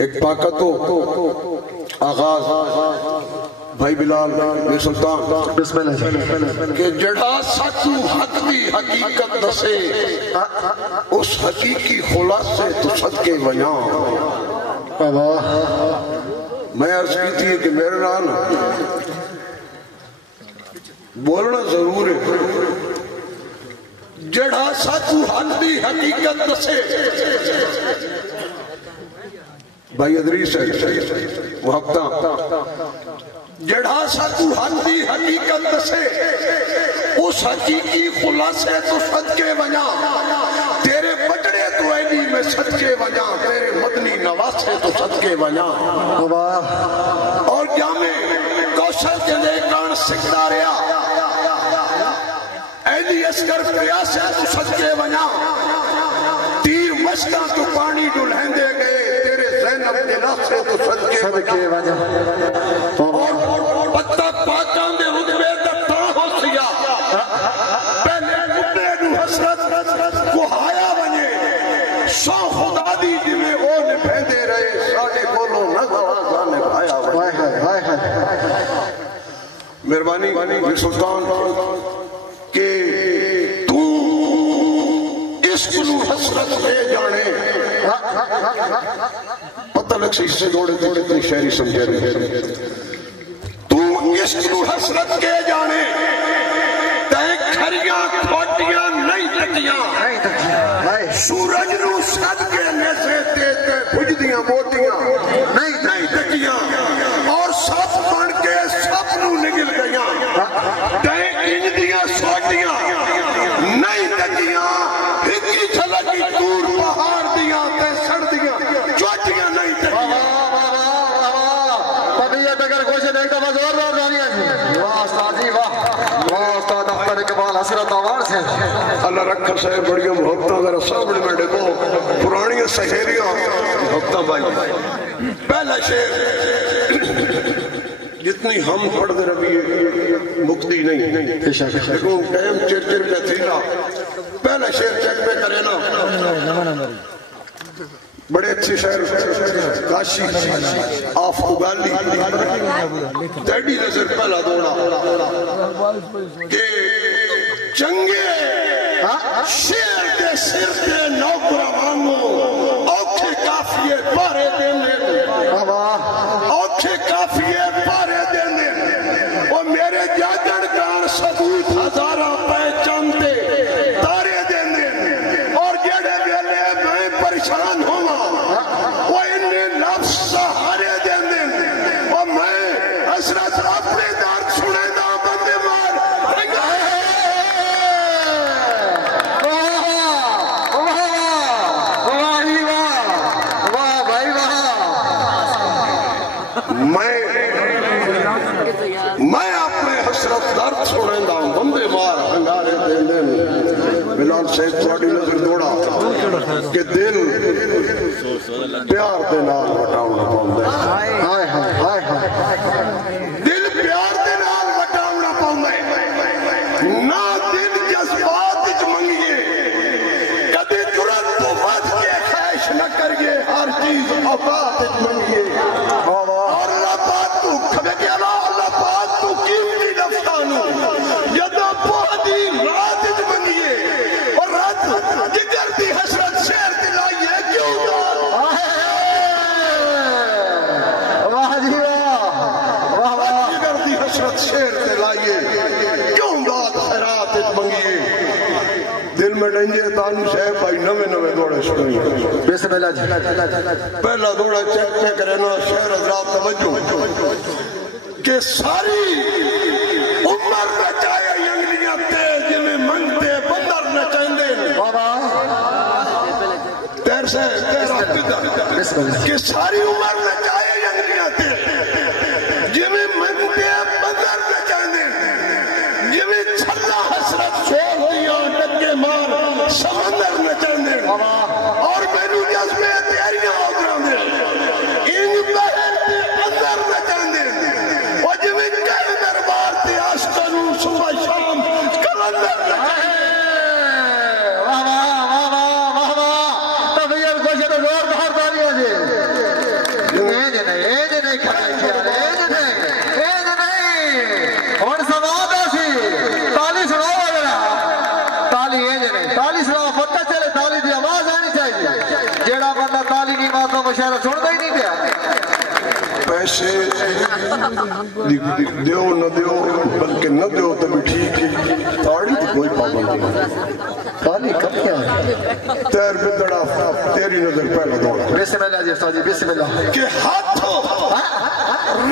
ایک پاکتو آغاز بھائی بلال بے سلطان بسم اللہ کہ جڑا سچو حق دی حقیقت دسے اس حقیقی خلاصے تو صدقے ونیا میں عرض کی تھی کہ میرے نال بولنا ضرور ہے جڑا سچو حق دی حقیقت دسے بھائی ادریس ہے محبتہ جڑا سچو حق دی حقیقت دسے اس حقیقی خلاصے تو صدقے ونیا تیرے بچڑے تو اینی میں صدقے ونیا تیرے مدنی نواسے تو صدقے ونیا اور جامع کوشل کے لے کان سکتا رہا اینی اسکر پیاسے تو صدقے ونیا تیر مشکا تو پانی ڈلہیں دے گئے تیرے زینب دلہ سے تو صدقے ونیا اور پتہ پاکان دے رتبے دتا ہو سیا پہلے رتبے نو حسرت کو ہایا بنے سو خدا دی جمیں او نبھیں دے رہے ساڑے بولو نگوازہ نبھایا بنے مہربانی سلطان کہ تو اس کلو حسرت لے جانے پتہ لگ سے اس سے دوڑے اتنی شہری سمجھے رہے اس کو حسرت کے جانے تین کھریاں کھوٹیاں نہیں تکیاں سورج نو صدقے میں سے دیتے بھجدیاں بوٹیاں نہیں تکیاں اور سب بن کے سب نو نگل گیاں تین انجدیاں سوٹیاں نہیں تکیاں ہکی چھلکی دور پہاڑ دیاں تے سردیاں چوٹیاں نہیں تکیاں طبیعت اگر کوشن ایک دفعہ زور حسرت آوار سے اللہ رکھا صاحب بڑیاں محبتہ ذرا سامنے میں دیکھو پرانیاں سہیلیاں محبتہ بھائی پہلا شعر جتنی ہم پڑھ دے ربی مکتی نہیں لیکن ٹائم چر پہ تھی نا پہلا شعر چیک پہ کرے نا بڑے اچھے شہر کاشی آف اگالی ڈیڈی نظر پہلا دوڑا کہ چنگے شیر کے سر کے نوکرہ مانگو اوکھے کافیے پارے دینے اوکھے کافیے پارے دینے وہ میرے جاجڑ کان ثبوت ہزارہ پہچان دے تارے دینے اور جڑے ویلے میں پریشان ہوں وہ انہیں لفظ سہارے دینے اور میں حسرت اپنے دار سنے دا بندے مار میں اپنے حسرت درد سنے دا بندے مار ہنگارے دینے بلال شیخ تھوڑی نظر دوڑا کہ دل پیار دے نال وٹاؤنا پاؤں دل پیار دے نال وٹاؤنا پاؤں نہ دل جذبات اچ منگیے کدے جرات تو بات کے خیش نہ کریے ہر چیز آباد اچ منگیے اور اللہ بات تو کھبے کے اللہ بات تو قیمتی لفتانو یدہ پہدی رات اچ منگیے اور رات جگر دی حسرت شیر دلائیے کیوں دار جگر دی حسرت شیر دلائیے کیوں بات خیرات اچ منگیے دل میں ڈنجے تانو صاحب بھائی نوے دوڑے شکری بسم اللہ جی پہلا دوڑا چیک پہ کرے نا شہر حضرات توجہ کہ ساری عمر نچائے ینگلیاں تیز جمیں منگتے بندر نچائیں دے تیر سے تیرا پیدا کہ ساری عمر نچائے ینگلیاں تیز جمیں منگتے بندر نچائیں دے جمیں چھلا حسرت چھوڑ دیاں ڈگے مار سمندر نچائیں دے اور مینو جذبے تیریاں آگران دے انگ بہن تے اندر نچائیں دے اور جمیں کہے دربار تے آشتنو صبح شام کلندر نچائیں دے نہیں کھڑے نہیں اور سواد سی تالی سناؤ وغیرہ تالی نہیں تالی سناؤ پتہ چلے تالی دی آواز آنی چاہیے جیڑا بندہ تالی کی باتوں مشاعرہ سنتا ہی نہیں پیا پیسے دیو نہ دیو بلکہ نہ دیو تو بھی ٹھیک ہے تاڑی تو کوئی پابندی تالی کب کیا تیر بدڑا تیری نظر پہلے دوڑا بسم اللہ جی استاد جی بسم اللہ کہ ہاتھوں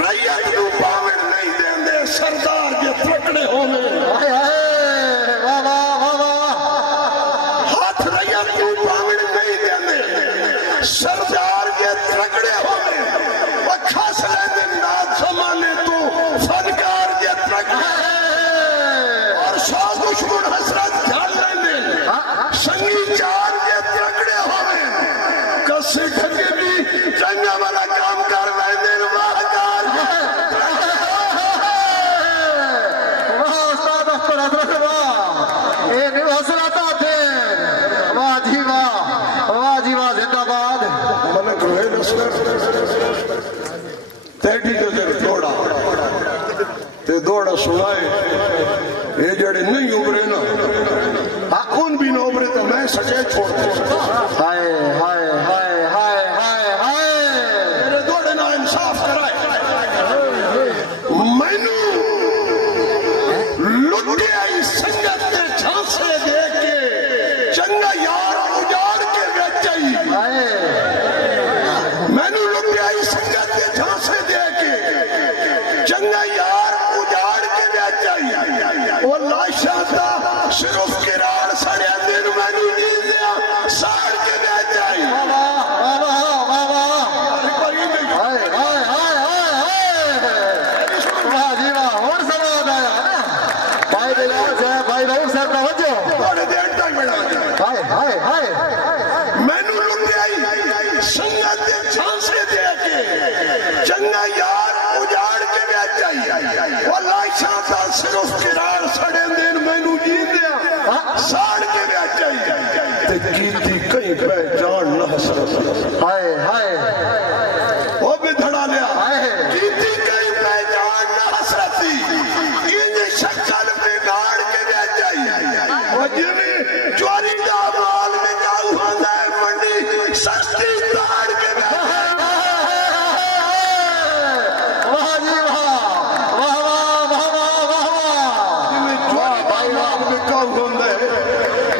ریت کو پاوڑ نہیں دیں دے سردار کے ترکڑے ہونے واہ واہ واہ واہ ہاتھ ریت کو پاوڑ نہیں دیں دے سردار کے ترکڑے ہونے وکھاس لیندے نات زمانے تو فنکار کے ترکڑے اور شاہ دشمن حسرت جھاڑ لیندے سنگی چار کے ترکڑے ہونے کسی گھر بھی چنگا والا کام کر لیندے واہ کار واہ استاد اختر حضرت واہ اے نہیں حسرت آتے واہ جی واہ زندہ باد ملک روحے نسکر تیڑی نظر دوڑا تے دوڑا سنائے یہ جڑے نہیں ابرے نا کون بھی نہ ابرے تو میں سچے چھوڑ دے ہائے ہائے ہائے ہائے ہائے ہائے میرے دوڑے نا انصاف کرائے مینو لٹے آئی سنگت کے جھانسے دے کے چنگا یار اجاڑ کے بیچائی مینو لٹے آئی سنگت کے جھانسے دے کے چنگا یار اجاڑ کے بیچائی وہ لاشاں تھا صرف کرار سڑے دن مینو نہیں دیا ساڑ کے بیچائی مینو لٹے آئی سنگت کے جھانسے دے کے چنگا یار اجاڑ کے بیچائی وہ لاشاں تھا صرف کرار سڑے دن مینو نہیں دیا ساڑ کے بیچائی تے کیتی کہیں پہچان نہ حسرت ہائے ہائے وہ بھی دھڑا لیا کیتی کہیں پہچان نہ حسرتی انہیں شکل بگاڑ کے بیچائی وہ جنہیں چوری دا مال میں جاؤ ہوندہ ہے منڈی سستی تاڑ کے بیچائی واہ جی واہ واہ واہ واہ واہ واہ جنہیں چوری دا مال میں جاؤ ہوندہ ہے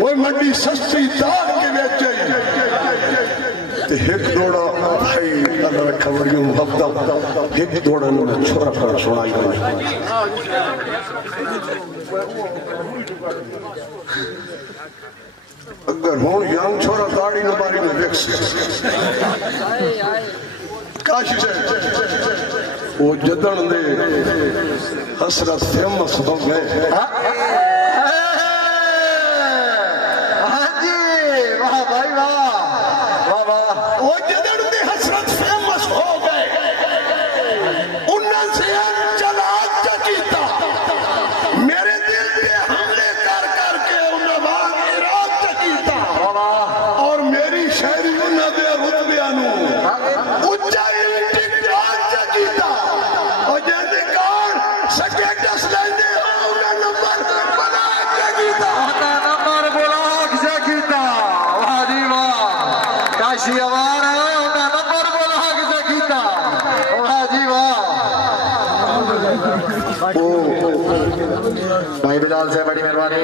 وہ منڈی سستی تاڑ کے بیچائی تے ایک دوڑا بھائی اللہ رکھا بڑیوں محبتہ ایک دوڑا انہوں نے چھوڑا کر سنائی اگر ہون یانگ چھوڑا داڑی نباری میں ویکس کاشی سے وہ جدن دے حسرت فیمس ہو گئے ہاں جی واہ بھائی واہ واہ واہ وہ جدن دے حسرت فیمس ہو گئے انہوں سے چلا چکیتا میرے دل پہ حملے کر کر کے انہوں باغ اراد چکیتا اور میری شہری انہوں دے رتبیانوں اچھائی ٹک ٹاک چکیتا اور جیسے کار سٹیٹس لیندے انہوں نمبر بنا چکیتا نمبر بلاک زکیتا واہ جی واہ کاشی آوارا نمبر بلاک زکیتا واہ جی واہ بھائی بلال سے بڑی مہربانی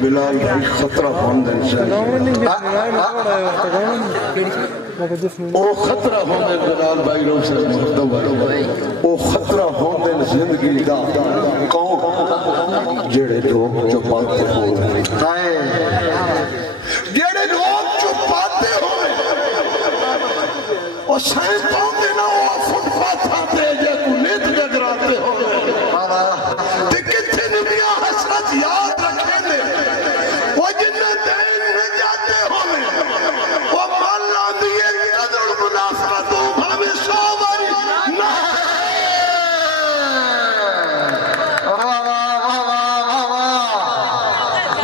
بلال بھائی خطرہ باندھن سے او خطرہ ہوندے بلال بھائی رو سے مردم او خطرہ ہوندے زندگی دا کون جڑے لوگ جو پاتے ہوئے جڑے لوگ جو پاتے ہوئے اور سائنس پاؤں نہ وہ فٹ پاتھ آتے یا کو نیت جگراتے ہوئے کتنے نبیاں حسرت یاد رکھیں دے وہ جنہ دین میں جاتے ہوئے وہ مالا دیئے قدر منافرتوں ہمیں سواری نہ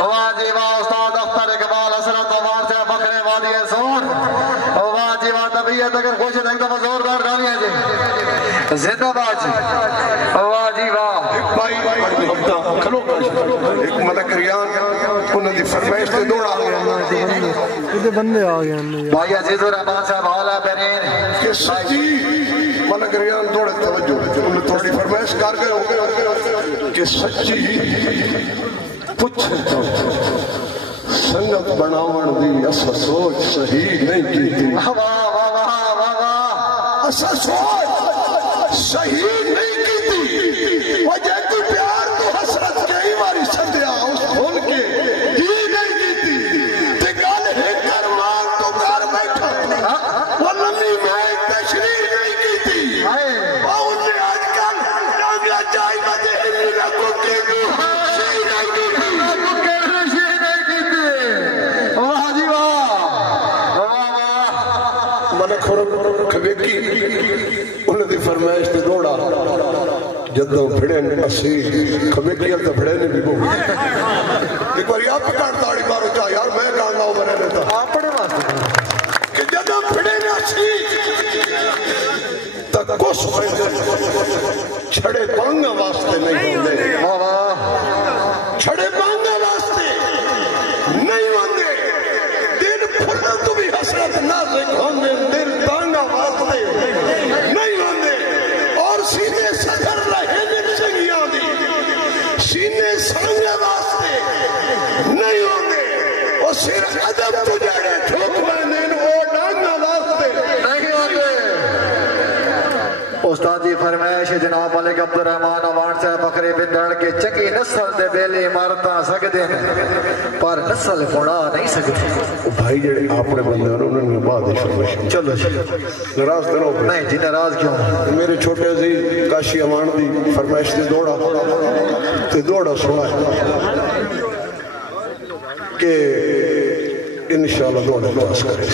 واہ جی واہ استاد اختر اقبال حسرت وار سے بکرے والی سون واہ جی واہ طبیعت اگر خوش ایک دفعہ زوردار تالیاں جی زندہ باد جی واہ جی واہ بھائی کھلو ایک ملک ریان انہوں نے فرمائش تے دوڑا کتے بندے آ گئے بھائی عزیز الرحمان صاحب حالا بہرین کہ سچی ملک ریان دوڑے توجہ انہوں تھوڑی فرمائش کر گئے ہو گئے کہ سچی پچھے تو سنگت بناون دی اسا سوچ صحیح نہیں کی تھی اسا سوچ صحیح نہیں کی تھی وجہ کوئی پیار تو حسرت کئی باری سدیا اس بھول کے ہی نہیں کی تھی تے گل ہے کر مار تو گھر بیٹھا وہ لمبی میں تشریح نہیں کی تھی اور نے آج کل ڈانگیا چاہی بجے میرا کو کے گو انہوں نے فرمائش تے دوڑا جدوں پھڑے اسی کھبیکیاں تے پھڑے نہیں بھی بہو ایک بار آپ کان تاڑی مارو چاہ یار میں کان لاؤ بنے لیتا اپنے واسطے کہ جدوں پھڑے اسی تک کس وجہ چھڑے بانگا واسطے نہیں ہوندے چھڑے بانگا واسطے نہیں ہوندے دن پھڑا تو بھی حسرت نازک ہوندے دل بانگا واسطے نہیں ہوندے اور سینے سکر رہے دن سنگیاں دی سینے سنگے واسطے نہیں ہوندے اور سر عدب تو جاڑے ٹھوک بندین وہ ڈانگا واسطے نہیں ہوتے استاد جی فرمائش جناب ملک عبدالرحمان اوان صاحب بکرے بندڑ کے چنگی نسل دے بیلے عمارتاں سکدے ہیں پر نسل بڑا نہیں سکتے بھائی جڑے اپنے بندے انہوں نے بعد فرمائش چلو ناراض کرو نہیں جی ناراض کیوں میرے چھوٹے عزیز کاشی امان دی فرمائش تے دوڑا سنا کہ انشاءاللہ دوڑا پاس کرے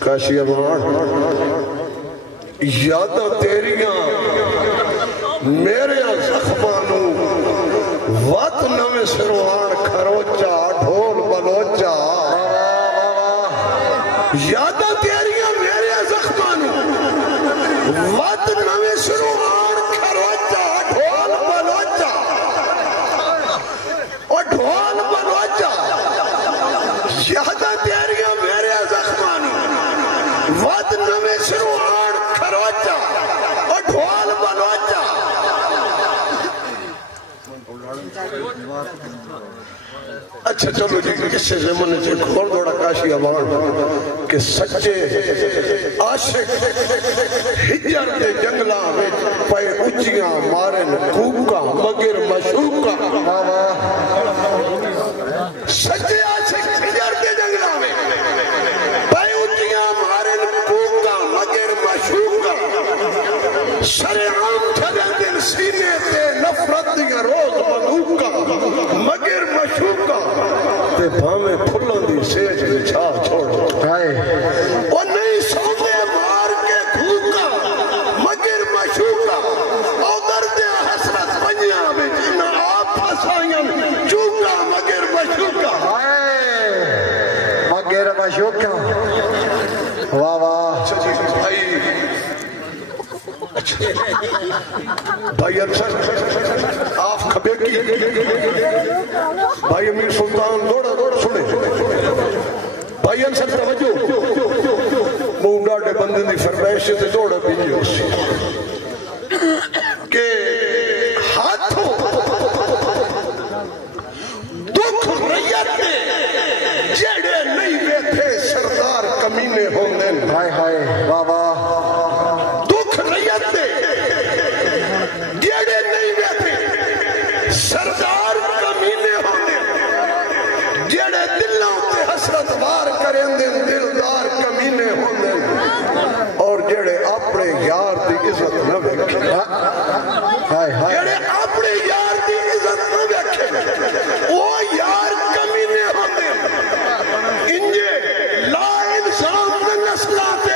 کاشی امان یاداں تیریاں میرے زخمانو وات نوے سروان کھروچا ڈھول بلوچا یاداں تیریاں میرے زخمانو وات نوے سروان کھروچا ڈھول بلوچا اور ڈھول بلوچا یاداں تیریاں میرے زخمانو وات نوے سروان کھروچا اور ڈھول بلوچا اچھا چلو جی کسے زمانے سے کھول دوڑا کاشی امان کہ سچے عاشق ہجر دے جنگلہ میں پائے اچیاں مارن کوکا مگر مشوکا سچے عاشق ہجر دے جنگلہ میں پائے اچیاں مارن کوکا مگر مشوکا سر عام چھلے دل سینے تے نفرت دیا روز بندوکا مگر مشوکا تے بھامے پھلوں دی سیج بچھا چھوڑو اور نہیں سونے مار کے بھوکا مگر مشوکا اور درد حسرت پنجیاں میں جنہ آپ پھسائیں چوکا مگر مشوکا مگر مشوکا واہ واہ بھائی انصر آپ کھبے کی بھائی امیر سلطان دوڑا سنے بھائی انصر توجہ مونڈا ڈے بندے دی فرمائش سے دوڑا بھی اسی کہ ہاتھوں دکھ ریت دے جڑے نہیں بیٹھے سردار کمینے ہوندے ہائے ہائے واہ واہ دکھ ریت دے جڑے نہیں بیٹھے سردار کمینے ہوندے جڑے دلوں تے حسرت وار کریں دے دلدار کمینے ہوندے اور جڑے اپنے یار دی عزت نہ بیکھے جڑے اپنے یار دی عزت نہ بیکھے وہ یار کمینے ہوندے انجے لا انسان نسلہ تے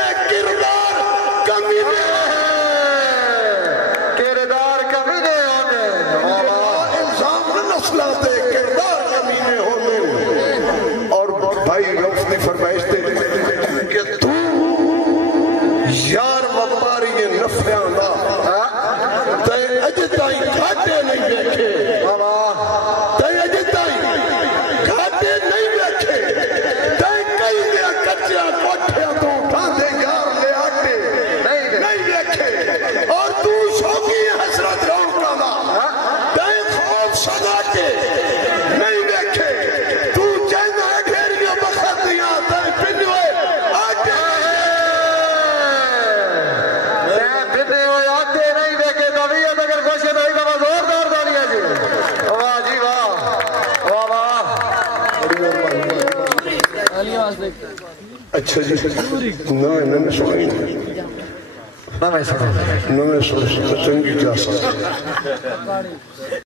یار وپاری نفعاں دا تے اج تائیں گھاٹے نہیں دیکھے تے اج تائیں گھاٹے نہیں دیکھے تے کئی دیا کچیا کوٹھے تو اٹھاندے یار لے آٹے نہیں دیکھے اور تو شوقی حسرت روکنا دا تے خوف سزا کے نہیں دیکھے تو چاہنا ڈھیریاں بخاتیاں تے پنوے آٹے اچھا جی نہ سنائی نہ چنگی جاسا